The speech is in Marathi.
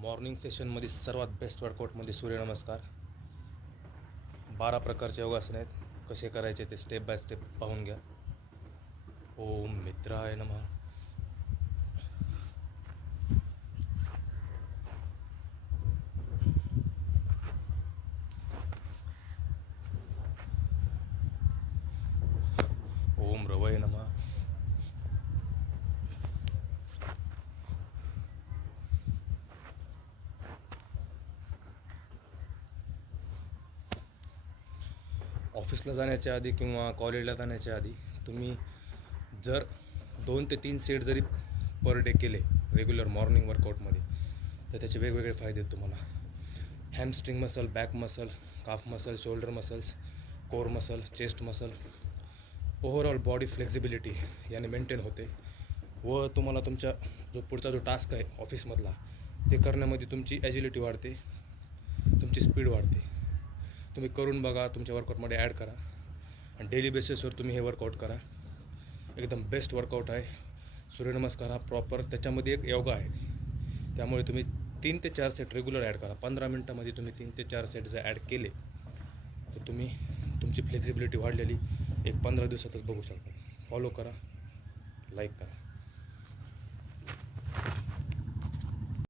मॉर्निंग सेशनमध्ये सर्वात बेस्ट वर्कआउटमध्ये सूर्यनमस्कार. 12 प्रकारचे योगासन आहेत. कसे करायचे ते स्टेप बाय स्टेप पाहून घ्या. ओम मित्राय नमः. ओम रवय नमः. ऑफिसला जाण्याच्या आधी किंवा कॉलेजला जाण्याच्या आधी तुम्ही जर 2 ते 3 सेट जरी पर डे केले रेग्युलर मॉर्निंग वर्कआउटमध्ये, तर त्याचे वेगवेगळे फायदे आहेत तुम्हाला. Hamstring muscle, back muscle, calf muscle, shoulder muscles, core muscle, chest muscle, overall body flexibility याने मेंटेन होते व तुम्हाला तुमच्या पुढचा जो टास्क आहे ऑफिसमधला ते करण्यामध्ये तुमची ॲजिलिटी वाढते, तुमची स्पीड वाढते. तुम्ही करून बघा, तुमच्या वर्कआउटमध्ये ॲड करा आणि डेली बेसिसवर तुम्ही हे वर्कआउट करा. एकदम बेस्ट वर्कआउट आहे. सूर्यनमस्कार हा प्रॉपर, त्याच्यामध्ये एक योगा आहे. त्यामुळे तुम्ही 3 ते 4 सेट रेग्युलर ॲड करा. 15 मिनटामध्ये तुम्ही 3 ते 4 सेट जर ॲड केले तर तुम्ही तुमची फ्लेक्झिबिलिटी वाढलेली एक 15 दिवसातच बघू शकता. फॉलो करा, लाईक करा.